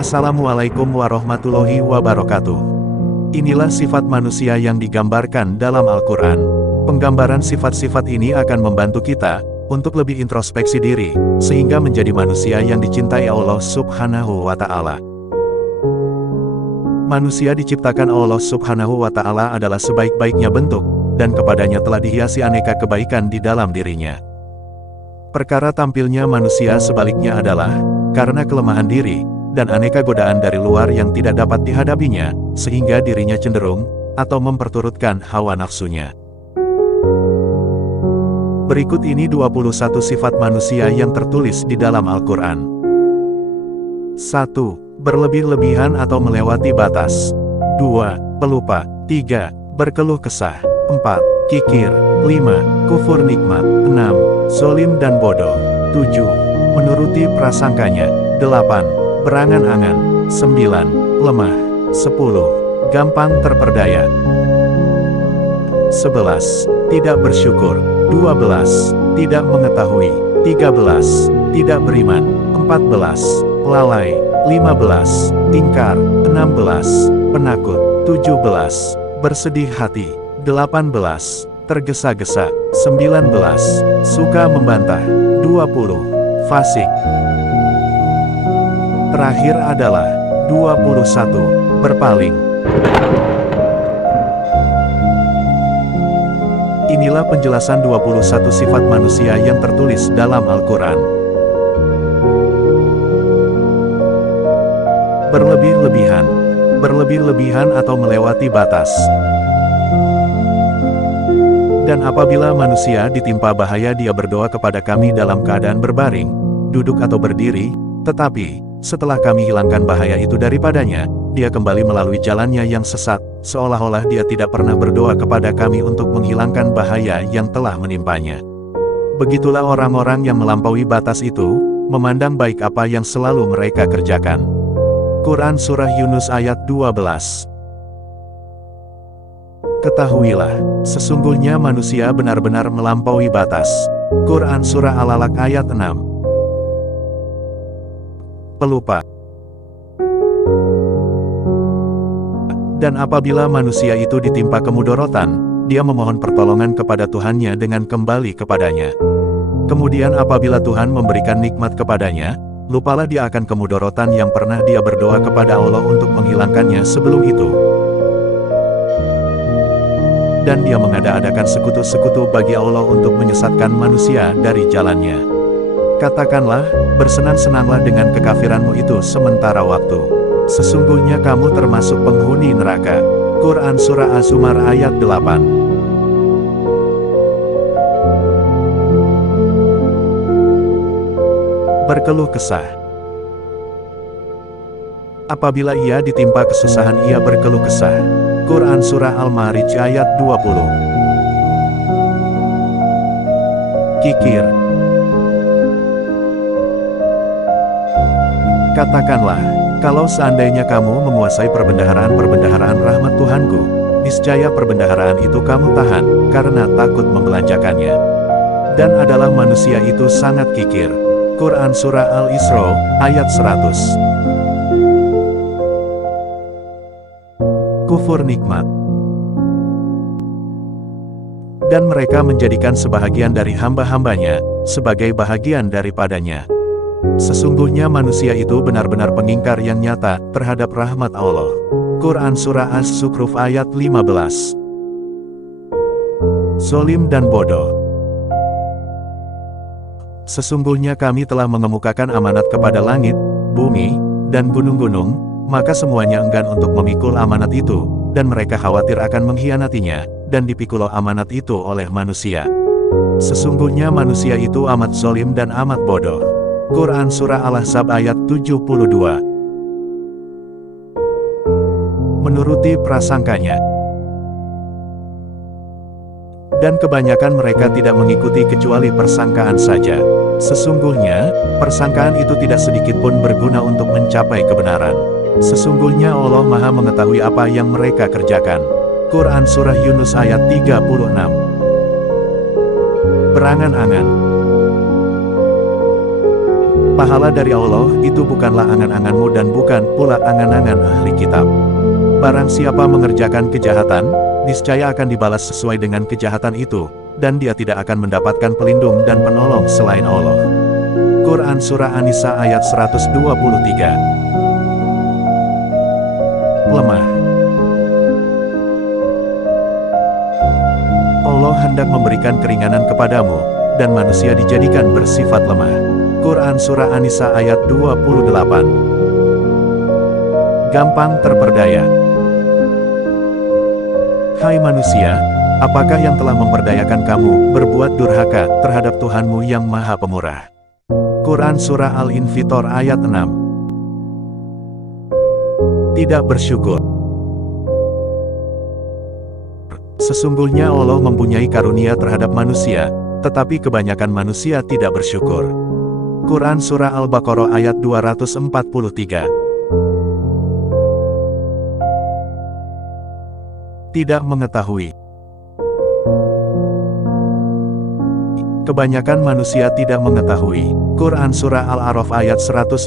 Assalamualaikum warahmatullahi wabarakatuh. Inilah sifat manusia yang digambarkan dalam Al-Quran. Penggambaran sifat-sifat ini akan membantu kita untuk lebih introspeksi diri, sehingga menjadi manusia yang dicintai Allah Subhanahu wa Ta'ala. Manusia diciptakan Allah Subhanahu wa Ta'ala adalah sebaik-baiknya bentuk, dan kepadanya telah dihiasi aneka kebaikan di dalam dirinya. Perkara tampilnya manusia sebaliknya adalah karena kelemahan diri dan aneka godaan dari luar yang tidak dapat dihadapinya, sehingga dirinya cenderung atau memperturutkan hawa nafsunya. Berikut ini 21 sifat manusia yang tertulis di dalam Al-Quran. 1. Berlebih-lebihan atau melewati batas. 2. Pelupa. 3. Berkeluh kesah. 4. Kikir. 5. Kufur nikmat. 6. Zolim dan bodoh. 7. Menuruti prasangkanya. 8. Berangan-angan. 9. Lemah. 10. Gampang terperdaya. 11. Tidak bersyukur. 12. Tidak mengetahui. 13. Tidak beriman. 14. Lalai. 15. Ingkar. 16. Penakut. 17. Bersedih hati. 18. Tergesa-gesa. 19. Suka membantah. 20. Fasik. Terakhir adalah 21. Berpaling. Inilah penjelasan 21 sifat manusia yang tertulis dalam Al-Quran. Berlebih-lebihan. Berlebih-lebihan atau melewati batas. Dan apabila manusia ditimpa bahaya, dia berdoa kepada kami dalam keadaan berbaring, duduk atau berdiri, tetapi setelah kami hilangkan bahaya itu daripadanya, dia kembali melalui jalannya yang sesat, seolah-olah dia tidak pernah berdoa kepada kami untuk menghilangkan bahaya yang telah menimpanya. Begitulah orang-orang yang melampaui batas itu, memandang baik apa yang selalu mereka kerjakan. Quran Surah Yunus ayat 12. Ketahuilah, sesungguhnya manusia benar-benar melampaui batas. Quran Surah Al-Alaq ayat 6. Pelupa. Dan apabila manusia itu ditimpa kemudorotan, dia memohon pertolongan kepada Tuhannya dengan kembali kepadanya. Kemudian apabila Tuhan memberikan nikmat kepadanya, lupalah dia akan kemudorotan yang pernah dia berdoa kepada Allah untuk menghilangkannya sebelum itu. Dan dia mengada-adakan sekutu-sekutu bagi Allah untuk menyesatkan manusia dari jalannya. Katakanlah, bersenang-senanglah dengan kekafiranmu itu sementara waktu. Sesungguhnya kamu termasuk penghuni neraka. Quran Surah Az-Zumar ayat 8. Berkeluh kesah. Apabila ia ditimpa kesusahan, ia berkeluh kesah. Quran Surah Al-Ma'arij ayat 20. Kikir. Katakanlah, kalau seandainya kamu menguasai perbendaharaan-perbendaharaan rahmat Tuhanku, niscaya perbendaharaan itu kamu tahan, karena takut membelanjakannya. Dan adalah manusia itu sangat kikir. Quran Surah Al-Isra, ayat 100. Kufur nikmat. Dan mereka menjadikan sebahagian dari hamba-hambanya, sebagai bahagian daripadanya. Sesungguhnya manusia itu benar-benar pengingkar yang nyata terhadap rahmat Allah. Quran Surah As-Zukhruf ayat 15. Zolim dan bodoh. Sesungguhnya kami telah mengemukakan amanat kepada langit, bumi, dan gunung-gunung, maka semuanya enggan untuk memikul amanat itu, dan mereka khawatir akan mengkhianatinya, dan dipikul amanat itu oleh manusia. Sesungguhnya manusia itu amat zolim dan amat bodoh. Quran Surah Al-Ahzab ayat 72. Menuruti prasangkanya. Dan kebanyakan mereka tidak mengikuti kecuali persangkaan saja. Sesungguhnya, persangkaan itu tidak sedikit pun berguna untuk mencapai kebenaran. Sesungguhnya Allah Maha mengetahui apa yang mereka kerjakan. Quran Surah Yunus ayat 36. Berangan-angan. Pahala dari Allah itu bukanlah angan-anganmu dan bukan pula angan-angan ahli kitab. Barang siapa mengerjakan kejahatan, niscaya akan dibalas sesuai dengan kejahatan itu, dan dia tidak akan mendapatkan pelindung dan penolong selain Allah. Quran Surah An-Nisa ayat 123. Lemah. Allah hendak memberikan keringanan kepadamu, dan manusia dijadikan bersifat lemah. Quran Surah An-Nisa ayat 28. Gampang terperdaya. Hai manusia, apakah yang telah memperdayakan kamu berbuat durhaka terhadap Tuhanmu yang Maha Pemurah? Quran Surah Al-Infitor ayat 6. Tidak bersyukur. Sesungguhnya Allah mempunyai karunia terhadap manusia, tetapi kebanyakan manusia tidak bersyukur. Quran Surah Al-Baqarah ayat 243. Tidak mengetahui. Kebanyakan manusia tidak mengetahui. Quran Surah Al-A'raf ayat 187.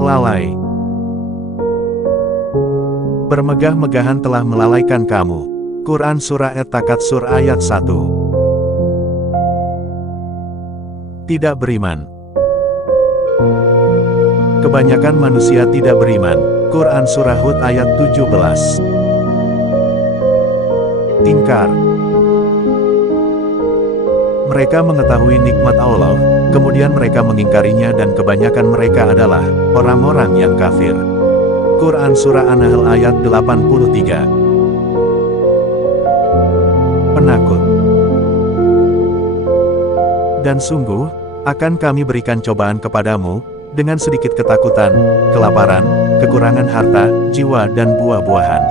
Lalai. Bermegah-megahan telah melalaikan kamu. Quran Surah At-Takatsur ayat 1. Tidak beriman. Kebanyakan manusia tidak beriman. Quran Surah Hud ayat 17. Ingkar. Mereka mengetahui nikmat Allah, kemudian mereka mengingkarinya dan kebanyakan mereka adalah orang-orang yang kafir. Quran Surah An-Nahl ayat 83. Penakut. Dan sungguh, akan kami berikan cobaan kepadamu, dengan sedikit ketakutan, kelaparan, kekurangan harta, jiwa dan buah-buahan.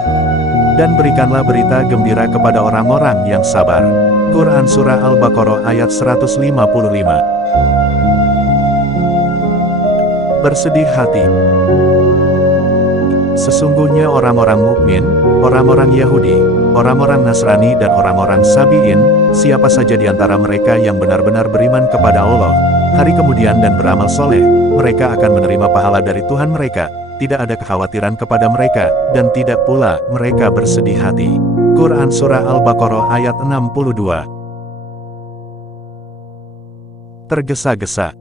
Dan berikanlah berita gembira kepada orang-orang yang sabar. Quran Surah Al-Baqarah ayat 155. Bersedih hati. Sesungguhnya orang-orang mukmin, orang-orang Yahudi, orang-orang Nasrani dan orang-orang Sabi'in, siapa saja di antara mereka yang benar-benar beriman kepada Allah, hari kemudian dan beramal soleh, mereka akan menerima pahala dari Tuhan mereka, tidak ada kekhawatiran kepada mereka, dan tidak pula mereka bersedih hati. Quran Surah Al-Baqarah ayat 62. Tergesa-gesa.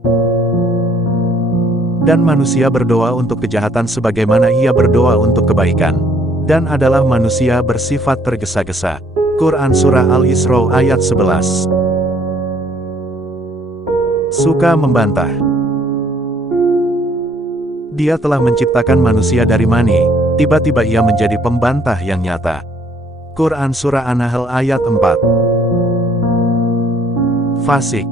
Dan manusia berdoa untuk kejahatan sebagaimana ia berdoa untuk kebaikan. Dan adalah manusia bersifat tergesa-gesa. Quran Surah Al-Isra ayat 11. Suka membantah. Dia telah menciptakan manusia dari mani, tiba-tiba ia menjadi pembantah yang nyata. Quran Surah An-Nahl ayat 4. Fasik.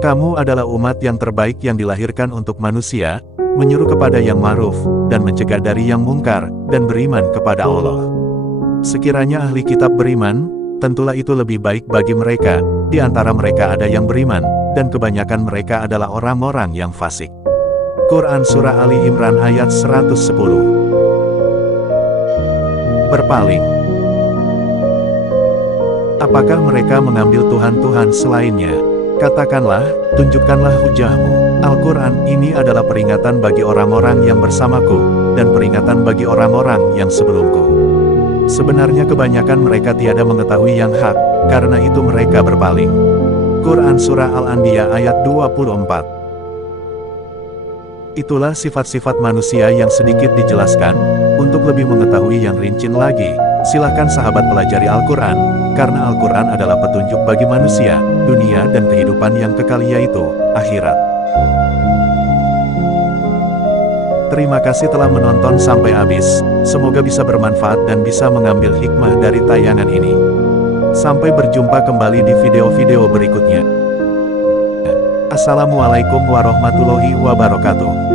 Kamu adalah umat yang terbaik yang dilahirkan untuk manusia, menyuruh kepada yang ma'ruf, dan mencegah dari yang mungkar, dan beriman kepada Allah. Sekiranya ahli kitab beriman, tentulah itu lebih baik bagi mereka, di antara mereka ada yang beriman, dan kebanyakan mereka adalah orang-orang yang fasik. Quran Surah Ali Imran ayat 110. Berpaling. Apakah mereka mengambil Tuhan-Tuhan selainnya? Katakanlah, tunjukkanlah hujahmu. Al-Quran ini adalah peringatan bagi orang-orang yang bersamaku, dan peringatan bagi orang-orang yang sebelumku. Sebenarnya kebanyakan mereka tiada mengetahui yang hak, karena itu mereka berpaling. Quran Surah Al-Anbiya ayat 24. Itulah sifat-sifat manusia yang sedikit dijelaskan. Untuk lebih mengetahui yang rinci lagi, silahkan sahabat pelajari Al-Quran, karena Al-Quran adalah petunjuk bagi manusia, dunia dan kehidupan yang kekal yaitu akhirat. Terima kasih telah menonton sampai habis, semoga bisa bermanfaat dan bisa mengambil hikmah dari tayangan ini. Sampai berjumpa kembali di video-video berikutnya. Assalamualaikum warahmatullahi wabarakatuh.